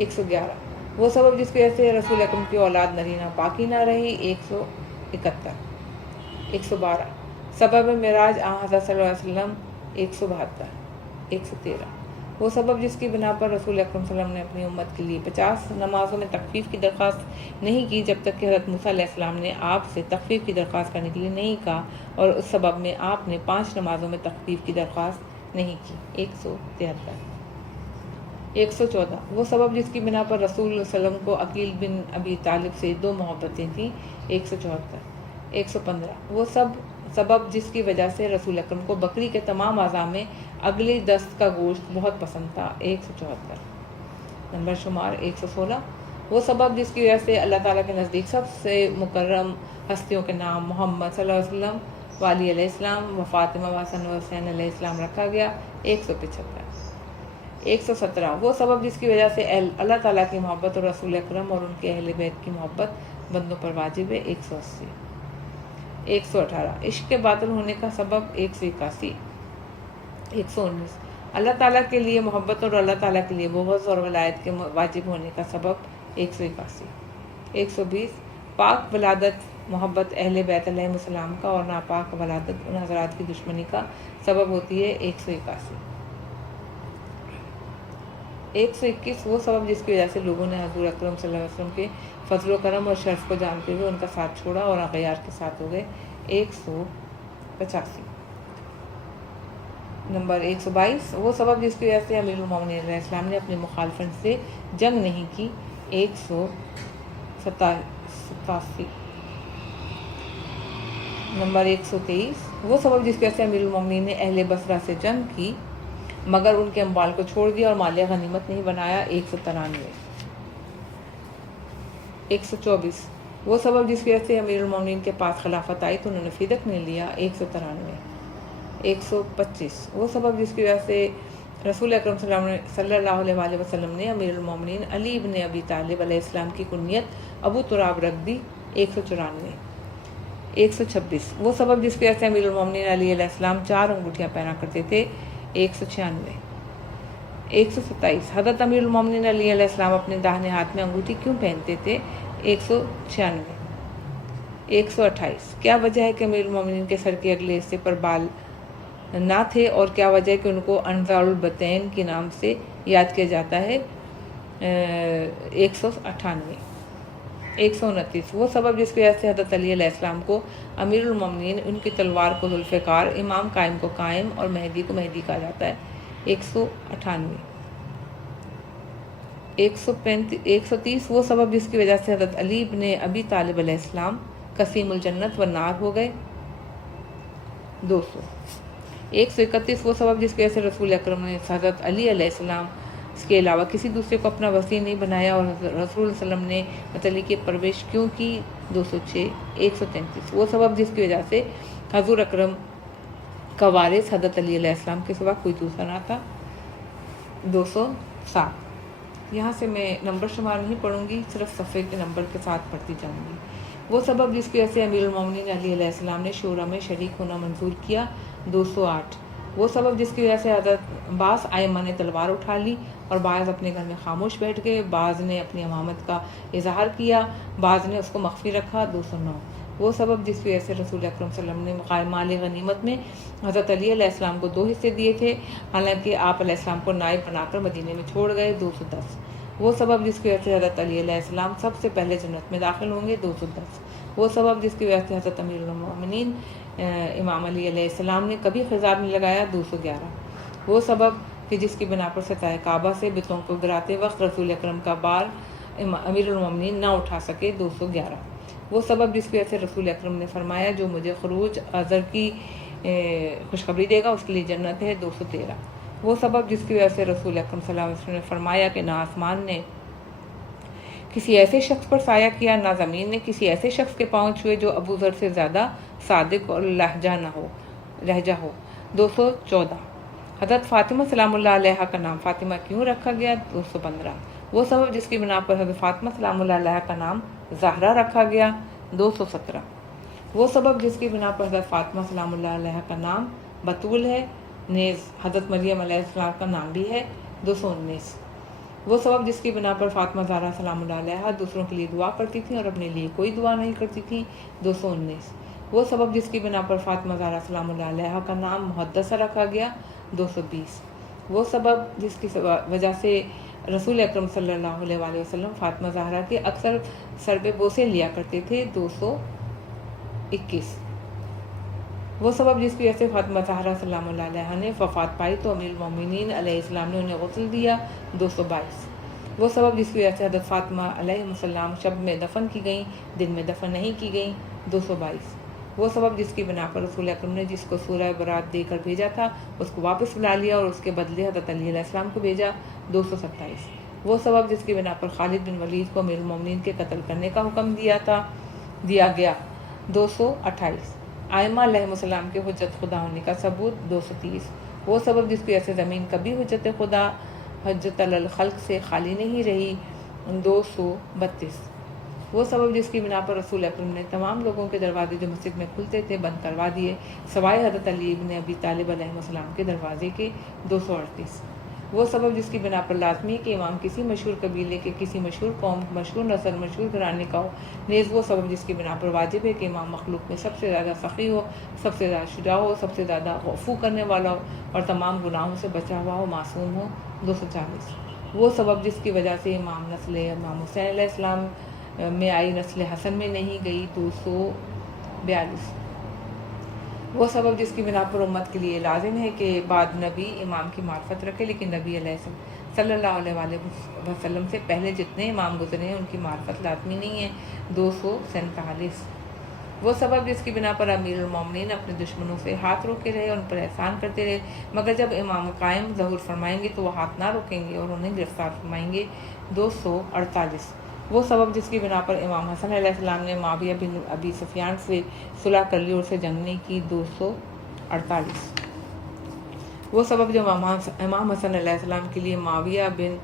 111 وہ سبب جس کی وجہ سے رسول اکرم کی اولاد نرینہ باقی نہ رہی. 171 112 سبب معراج حضرت صلی اللہ علیہ وسلم. 172 113 وہ سبب جس کی بنا پر رسول اکرم صلی اللہ علیہ وسلم نے اپنی امت کے لیے 50 نمازوں میں تخفیف کی درخواست نہیں کی جب تک کہ حضرت موسیٰ علیہ السلام نے آپ سے تخفیف کی درخواست کرنے کے لیے نہیں کہا, اور اس سبب میں آپ نے 5 نمازوں میں تخفیف کی درخواست نہیں کی. 173 114 وہ سبب جس کی بنا پر رسول اللہ علیہ وسلم کو عقیل بن ابی طالب سے 2 محبتیں تھیں. 174 115 وہ سبب جس کی وجہ سے رسول اکرم کو بکری کے تمام اعضاء میں اگلی دست کا گوشت بہت پسند تھا. 174 نمبر شمار 116 وہ سبب جس کی وجہ سے اللہ تعالیٰ کے نزدیک سب سے مکرم ہستیوں کے نام محمد صلی اللہ علیہ وسلم و علی علیہ السلام و فاطمہ و حسن و حسین علیہ السلام رکھا گیا. 175 117 وہ سبب جس کی وجہ سے اللہ تعالیٰ کی محبت اور رسول اکرم اور ان کے اہل بیت کی محبت بندوں پر واجب ہے. 180 118 عشق کے باطل ہونے کا سبب. 181 119 اللہ تعالیٰ کے لیے محبت اور اللہ تعالیٰ کے لیے بغض اور ولایت کے واجب ہونے کا سبب. 181 120 پاک ولادت محبت اہل بیت علیہ السلام کا اور ناپاک ولادت ان حضرات کی دشمنی کا سبب ہوتی ہے. 181 121 وہ سبب جس کی وجہ سے لوگوں نے حضور اکرم صلی اللہ علیہ وسلم کے فضل و کرم اور شرف کو جانتے ہوئے ان کا ساتھ چھوڑا اور اغیار کے ساتھ ہو گئے. 185 نمبر 122 وہ سبب جس کی وجہ سے امیر المومنین علیہ السلام نے اپنے مخالفین سے جنگ نہیں کی. 187 نمبر 123 وہ سبب جس کی وجہ سے امیر المومنین نے اہل بصرہ سے جنگ کی مگر ان کے اموال کو چھوڑ دیا اور مالیہ غنیمت نہیں بنایا. 193 124 وہ سبب جس کی وجہ سے امیر المومنین کے پاس خلافت آئی تو انہوں نے فدق نہیں لیا. 193 125 وہ سبب جس کی وجہ سے رسول اکرم صلی اللہ علیہ وسلم نے امیر المومنین علی ابن ابی طالب علیہ السلام کی کنیت ابو تراب رکھ دی. 194 126 وہ سبب جس کی وجہ سے امیر المومنین علی علیہ السلام 4 انگوٹھیاں پہنا کرتے تھے. 196 127 حضرت امیر المومنین علی علیہ السلام اپنے داہنے ہاتھ میں انگوٹھی کیوں پہنتے تھے. 196 128 کیا وجہ ہے کہ امیر المومنین کے سر کے اگلے حصے پر بال نہ تھے اور کیا وجہ ہے کہ ان کو انظار البتین کے نام سے یاد کیا جاتا ہے. 198 129 وہ سبب جس کی وجہ سے حضرت علی علیہ السلام کو امیر المومنین ان کی تلوار کو ذوالفقار, امام قائم کو قائم اور مہدی کو مہدی کہا جاتا ہے. 198 130 وہ سبب جس کی وجہ سے حضرت علی ابن ابی طالب علیہ السلام قسیم الجنت و نار ہو گئے. 200 131 وہ سبب جس کی وجہ سے رسول اکرم نے حضرت علی علیہ السلام کے علاوہ کسی دوسرے کو اپنا وصی نہیں بنایا اور رسول اللہ علیہ وسلم نے علی کی پرورش کیوں کی. 206 133 وہ سبب جس کی وجہ سے حضور اکرم کا وارث حضرت علی علیہ السلام کے سوا کوئی دوسرا نہ تھا. 207 یہاں سے میں نمبر شمار نہیں پڑھوں گی, صرف صفحے کے نمبر کے ساتھ پڑھتی جاؤں گی. وہ سبب جس کی وجہ سے امیر المومنین علی علیہ السلام نے شورا میں شریک ہونا منظور کیا. 208 وہ سبب جس کی وجہ سے حضرت بعض ائمہ نے تلوار اٹھا لی اور بعض اپنے گھر میں خاموش بیٹھ گئے, بعض نے اپنی امامت کا اظہار کیا, بعض نے اس کو مخفی رکھا. 209 وہ سبب جس کی وجہ سے رسول اکرم صلی اللہ علیہ وسلم نے مال غنیمت میں حضرت علی علیہ السلام کو 2 حصے دیے تھے حالانکہ آپ علیہ السلام کو نائب بنا کر مدینے میں چھوڑ گئے. 210 وہ سبب جس کی وجہ سے حضرت علی علیہ السلام سب سے پہلے جنت میں داخل ہوں گے. 210 وہ سبب جس کی وجہ سے حضرت امیر المومنین امام علی علیہ السلام نے کبھی خضاب نہیں لگایا. 211 وہ سبب کہ جس کی بنا پر ستائے کعبہ سے بتوں کو گراتے وقت رسول اکرم کا بار امیر المومنین نہ اٹھا سکے. 211 وہ سبب جس کی وجہ سے رسول اکرم نے فرمایا جو مجھے خروج اذر کی خوشخبری دے گا اس کے لیے جنت ہے. 213 وہ سبب جس کی وجہ سے رسول اکرم صلی اللہ علیہ وسلم نے فرمایا کہ نہ آسمان نے کسی ایسے شخص پر سایہ کیا نہ زمین نے کسی ایسے شخص کے پاؤں چھوئے جو ابو ذر سے زیادہ صادق اور لہجہ ہو. 214 حضرت فاطمہ سلام اللہ علیہ کا نام فاطمہ کیوں رکھا گیا؟ 215 وہ سبب جس کی بنا پر حضرت فاطمہ سلام اللہ علیہ کا نام زہرا رکھا گیا۔ 217 وہ سبب جس کی بنا پر حضرت فاطمہ سلام اللہ علیہ کا نام بطول ہے، نیز حضرت مریم علیہ السلام کا نام بھی ہے۔ 219 وہ سبب جس کی بنا پر فاطمہ زہرا سلام اللہ علیہ دوسروں کے لیے دعا کرتی تھیں اور اپنے لیے کوئی دعا نہیں کرتی تھیں۔ 219 وہ سبب جس کی بنا پر فاطمہ زہرا سلام اللہ علیہ کا نام محدثہ رکھا گیا۔ 220 وہ سبب جس کی وجہ سے رسول اکرم صلی اللہ علیہ وآلہ وسلم فاطمہ زہرا کے اکثر سر پہ بوسے لیا کرتے تھے۔ 221 وہ سبب جس کی وجہ سے فاطمہ زہرا سلام اللہ علیہ نے وفات پائی تو امیر المومنین علیہ السلام نے انہیں غسل دیا۔ 222 وہ سبب جس کی وجہ سے حضرت فاطمہ علیہ السلام شب میں دفن کی گئیں، دن میں دفن نہیں کی گئیں۔ 222 وہ سبب جس کی بنا پر رسول اکرم نے جس کو سورہ برات دے کر بھیجا تھا اس کو واپس بلا لیا اور اس کے بدلے حضرت علی علیہ السلام کو بھیجا۔ 227 وہ سبب جس کی بنا پر خالد بن ولید کو امیر المومنین کے قتل کرنے کا حکم دیا گیا۔ 228 ائمہ علیہ السلام کے حجت خدا ہونے کا ثبوت۔ 230 وہ سبب جس کی وجہ سے زمین کبھی حجت خدا حجت الخلق سے خالی نہیں رہی۔ 232 وہ سبب جس کی بنا پر رسول اکرم نے تمام لوگوں کے دروازے جو مسجد میں کھلتے تھے بند کروا دیے سوائے حضرت علی بن ابی طالب علیہ السلام کے دروازے کے۔ 238 وہ سبب جس کی بنا پر لازمی کہ امام کسی مشہور قبیلے کے کسی مشہور قوم مشہور نسل مشہور گھرانے کا ہو، نیز وہ سبب جس کی بنا پر واجب ہے کہ امام مخلوق میں سب سے زیادہ سخی ہو، سب سے زیادہ شجاع ہو، سب سے زیادہ عفو کرنے والا ہو اور تمام گناہوں سے بچا ہوا ہو، معصوم ہو۔ 240 وہ سبب جس کی وجہ سے امام نسل امام حسین علیہ السلام میں آئی نسل حسن میں نہیں گئی۔ 242 وہ سبب جس کی بنا پر امت کے لیے لازم ہے کہ بعد نبی امام کی معرفت رکھے، لیکن نبی علیہ السلام صلی اللہ علیہ وآلہ وسلم سے پہلے جتنے امام گزرے ہیں ان کی معرفت لازمی نہیں ہے۔ 247 وہ سبب جس کی بنا پر امیر المومنین اپنے دشمنوں سے ہاتھ روکے رہے، ان پر احسان کرتے رہے، مگر جب امام قائم ظہور فرمائیں گے تو وہ ہاتھ نہ روکیں گے اور انہیں گرفتار فرمائیں گے۔ 248 وہ سبب جس کی بنا پر امام حسن علیہ السلام نے معاویہ بن ابی سفیان سے صلح کر لی اور اسے جنگ نہیں کی۔ 248 وہ سبب جو امام حسن علیہ السلام کے لیے معاویہ بن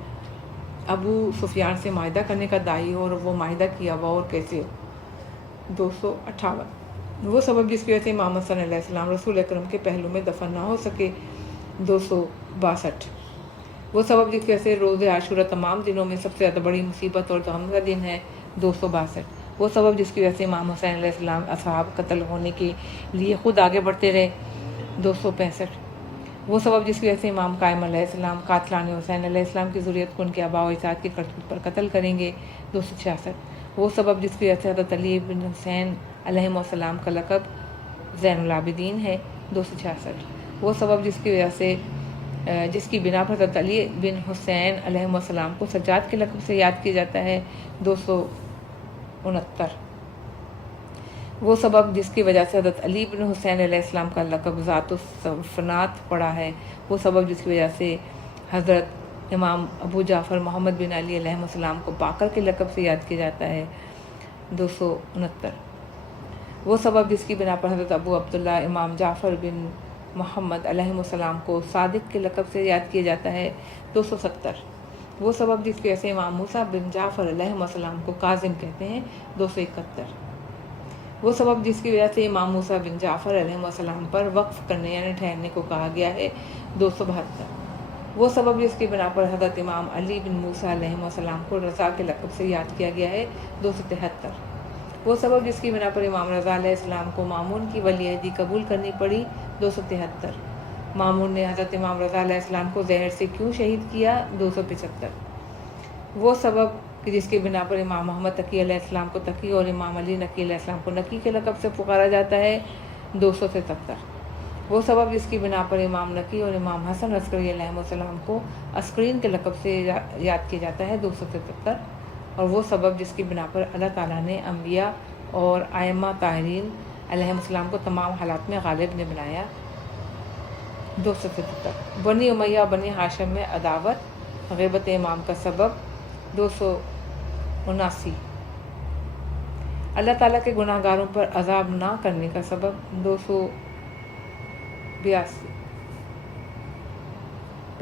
ابو سفیان سے معاہدہ کرنے کا داعی ہو اور وہ معاہدہ کیا ہوا اور کیسے ہو۔ 258 وہ سبب جس کی وجہ سے امام حسن علیہ السلام رسول اکرم کے پہلو میں دفن نہ ہو سکے۔ 262 وہ سبب جس کی وجہ سے روز عاشورہ تمام دنوں میں سب سے زیادہ بڑی مصیبت اور غم کا دن ہے۔ 262 وہ سبب جس کی وجہ سے امام حسین علیہ السلام اصحاب قتل ہونے کے لیے خود آگے بڑھتے رہے۔ 265 وہ سبب جس کی وجہ سے امام قائم علیہ السلام قاتلان حسین علیہ السلام کی ذریت کو ان کے آباء و اجداد کی کرتوت پر قتل کریں گے۔ 266 وہ سبب جس کی وجہ سے حضرت علی بن حسین علیہ السلام کا لقب زین العابدین ہے۔ 266 وہ سبب جس کی بنا پر حضرت علی بن حسین علیہ السلام کو سجاد کے لقب سے یاد کیا جاتا ہے۔ 269 وہ سبب جس کی وجہ سے حضرت علی بن حسین علیہ السلام کا لقب ذات الصفنات پڑا ہے، وہ سبب جس کی وجہ سے حضرت امام ابو جعفر محمد بن علی علیہ السلام کو باقر کے لقب سے یاد کیا جاتا ہے۔ 269 وہ سبب جس کی بنا پر حضرت ابو عبداللہ امام جعفر بن محمد علیہ السلام کو صادق کے لقب سے یاد کیا جاتا ہے۔ 270 وہ سبب جس کی وجہ سے امام موسیٰ بن جعفر علیہ السلام کو کاظم کہتے ہیں۔ 271 وہ سبب جس کی وجہ سے امام موسیٰ بن جعفر علیہ السلام پر وقف کرنے یعنی ٹھہرنے کو کہا گیا ہے۔ 272 وہ سبب جس کی بنا پر حضرت امام علی بن موسیٰ علیہ السلام کو رضا کے لقب سے یاد کیا گیا ہے۔ 273 وہ سبب جس کی بنا پر امام رضا علیہ السلام کو مامون کی ولی عہدی قبول کرنی پڑی۔ 273 مامون نے حضرت امام رضا علیہ السلام کو زہر سے کیوں شہید کیا۔ 275 وہ سبب کہ جس کے بنا پر امام محمد تقی علیہ السلام کو تقی اور امام علی نقی علیہ السلام کو نقی کے لقب سے پکارا جاتا ہے۔ 277 وہ سبب جس کی بنا پر امام نقی اور امام حسن عسکری علیہ السلام کو عسکرین کے لقب سے یاد کیا جاتا ہے۔ 277 اور وہ سبب جس کی بنا پر اللہ تعالیٰ نے انبیاء اور ائمہ طاہرین علیہ السلام کو تمام حالات میں غالب نے بنایا۔ 277 بنی امیہ بنی ہاشم میں عداوت غیبت امام کا سبب۔ 279 اللہ تعالیٰ کے گناہ گاروں پر عذاب نہ کرنے کا سبب۔ 282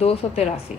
283,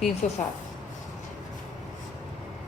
307।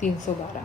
312।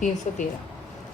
313।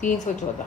314।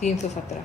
317।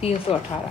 318।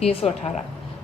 318।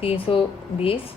320।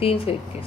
321।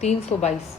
322।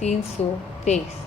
323।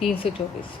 324।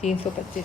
325।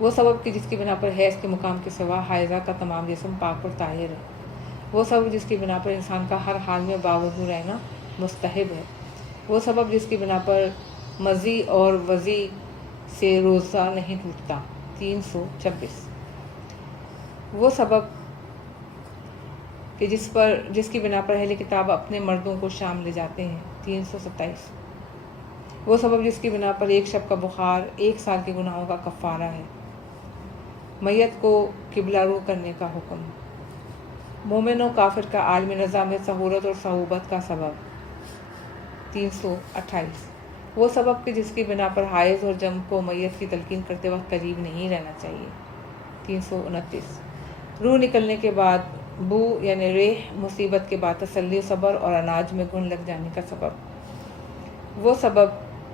وہ سبب کہ جس کی بنا پر حیض کے مقام کے سوا حائضہ کا تمام جسم پاک اور طاہر ہے۔ وہ سبب جس کی بنا پر انسان کا ہر حال میں باوضو رہنا مستحب ہے۔ وہ سبب جس کی بنا پر مزی اور وضی سے روزہ نہیں ٹوٹتا۔ 326۔ وہ سبب کہ جس کی بنا پر اہل کتاب اپنے مردوں کو شام لے جاتے ہیں۔ 327۔ وہ سبب جس کی بنا پر ایک شب کا بخار 1 سال کے گناہوں کا کفارہ ہے۔ میت کو قبلہ رو کرنے کا حکم۔ مومن و کافر کا عالمی نظام میں سہولت اور صحوبت کا سبب۔ 328۔ وہ سبب کہ جس کی بنا پر حائض اور جم کو میت کی تلقین کرتے وقت قریب نہیں رہنا چاہیے۔ 329۔ روح نکلنے کے بعد بو یعنی ریح، مصیبت کے بعد تسلی، صبر اور اناج میں گن لگ جانے کا سبب۔ وہ سبب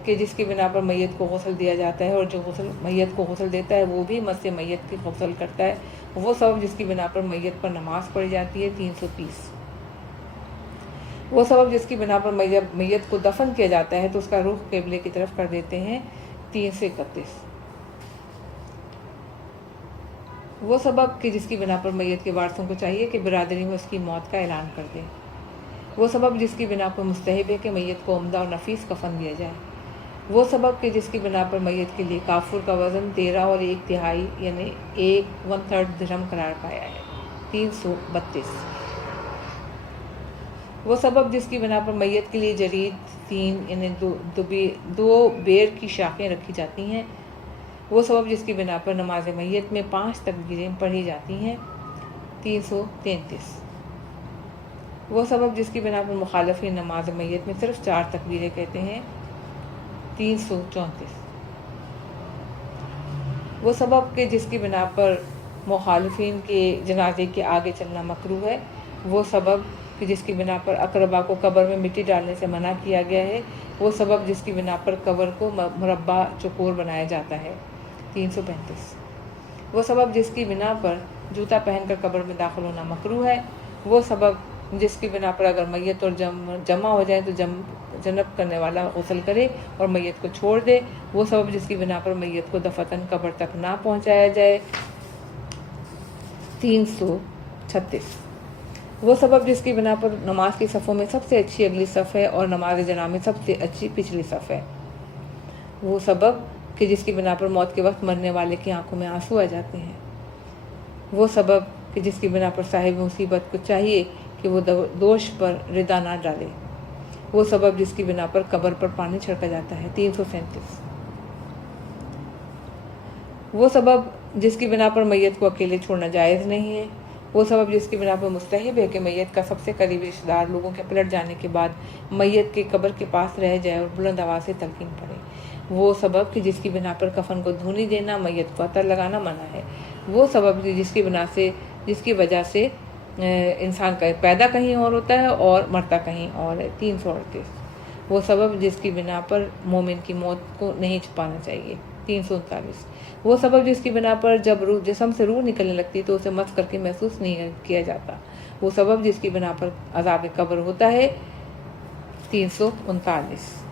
کہ جس کی بنا پر میت کو غسل دیا جاتا ہے اور جو میت کو غسل دیتا ہے وہ بھی مس میت کی غسل کرتا ہے۔ وہ سبب جس کی بنا پر میت پر نماز پڑھی جاتی ہے۔ 330۔ وہ سبب جس کی بنا پر میت کو دفن کیا جاتا ہے تو اس کا رخ قبلے کی طرف کر دیتے ہیں۔ 331۔ وہ سبب کہ جس کی بنا پر میت کے وارثوں کو چاہیے کہ برادری میں اس کی موت کا اعلان کر دیں۔ وہ سبب جس کی بنا پر مستحب ہے کہ میت کو عمدہ اور نفیس کفن دیا جائے۔ وہ سبب کہ جس کی بنا پر میت کے لیے کافور کا وزن 13 اور 1/3 یعنی 1/3 درہم قرار پایا ہے۔ 332۔ وہ سبب جس کی بنا پر میت کے لیے جرید 3 یعنی 2 بیر کی شاخیں رکھی جاتی ہیں۔ وہ سبب جس کی بنا پر نماز میت میں 5 تکبیریں پڑھی جاتی ہیں۔ 333۔ وہ سبب جس کی بنا پر مخالفین نماز میت میں صرف 4 تکبیریں کہتے ہیں۔ 334۔ وہ سبب کہ جس کی بنا پر مخالفین کے جنازے کے آگے چلنا مکروہ ہے۔ وہ سبب کہ جس کی بنا پر اقربا کو قبر میں مٹی ڈالنے سے منع کیا گیا ہے۔ وہ سبب جس کی بنا پر قبر کو مربع چوکور بنایا جاتا ہے۔ 335۔ وہ سبب جس کی بنا پر جوتا پہن کر قبر میں داخل ہونا مکروہ ہے۔ وہ سبب جس کی بنا پر اگر میت اور جمع ہو جائے تو جنب کرنے والا غسل کرے اور میت کو چھوڑ دے۔ وہ سبب جس کی بنا پر میت کو دفاتن قبر تک نہ پہنچایا جائے۔ 336۔ وہ سبب جس کی بنا پر نماز کی صفوں میں سب سے اچھی اگلی صف ہے اور نماز جنازہ میں سب سے اچھی پچھلی صف ہے۔ وہ سبب کہ جس کی بنا پر موت کے وقت مرنے والے کی آنکھوں میں آنسو آ جاتے ہیں۔ وہ سبب کہ جس کی بنا پر صاحب مصیبت کو چاہیے کہ وہ دوش پر ردا نہ ڈالے۔ وہ سبب جس کی بنا پر قبر پر پانی چھڑکا جاتا ہے۔ 337۔ وہ سبب جس کی بنا پر میت کو اکیلے چھوڑنا جائز نہیں ہے۔ وہ سبب جس کی بنا پر مستحب ہے کہ میت کا سب سے قریبی رشتہ دار لوگوں کے پلٹ جانے کے بعد میت کے قبر کے پاس رہ جائے اور بلند آواز سے تلقین پڑھے۔ وہ سبب کہ جس کی بنا پر کفن کو دھونی دینا، میت کو عطر لگانا منع ہے۔ وہ سبب جس کی وجہ سے انسان کا پیدا کہیں اور ہوتا ہے اور مرتا کہیں اور ہے۔ 338۔ وہ سبب جس کی بنا پر مومن کی موت کو نہیں چھپانا چاہیے۔ 339۔ وہ سبب جس کی بنا پر جب جسم سے روح نکلنے لگتی تو اسے مس کر کے محسوس نہیں کیا جاتا۔ وہ سبب جس کی بنا پر عذاب قبر ہوتا ہے۔ 339۔